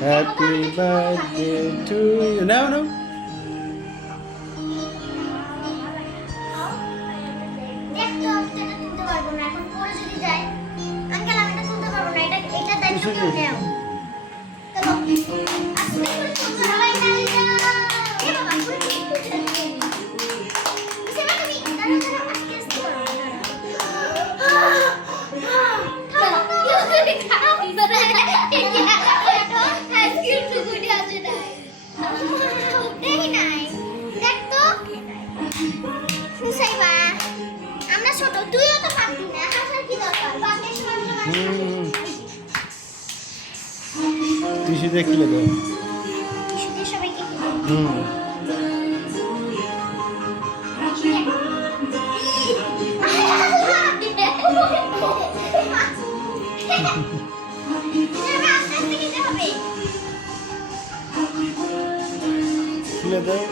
Happy birthday to you নাও নাও দেখ তো আমি তো এটা তুলতে পারবো না এখন পরে যদি যাই আঙ্কেল আমি এটা তুলতে পারবো না এটা দায়িত্ব কিছু কেউ নেই। নেও চলো আস্তে করে তুলতে সবাই নালি যাও এ বাবা পুরো ঠিক করে দিচ্ছি সেবা তুমি দাঁড়াও দাঁড়াও আস্তে আস্তে করো আইসক্রিম টুকুটি আছে নাই দেখি নাই দেখ তো সুসাইবা আমরা ছোট তুইও তো পারবি না হাসার কি দরকার বাকি সময় টিস্যু দিয়ে খুলে দাও শুধু সবাইকে হুম খুলে দাও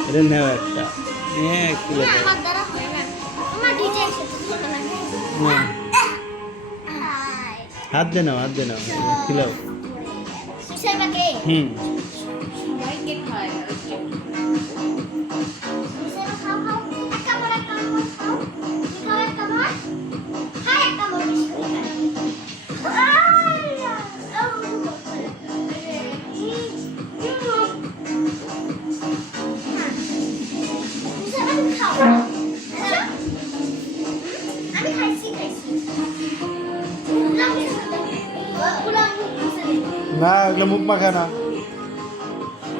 এটা নেও একটা হ্যাঁ খুলে দাও না হাত দে নাও খিলাও হুম সবাইকে খায় আর কি। আমি খাইছি না ওগুলো মুখ মাখা না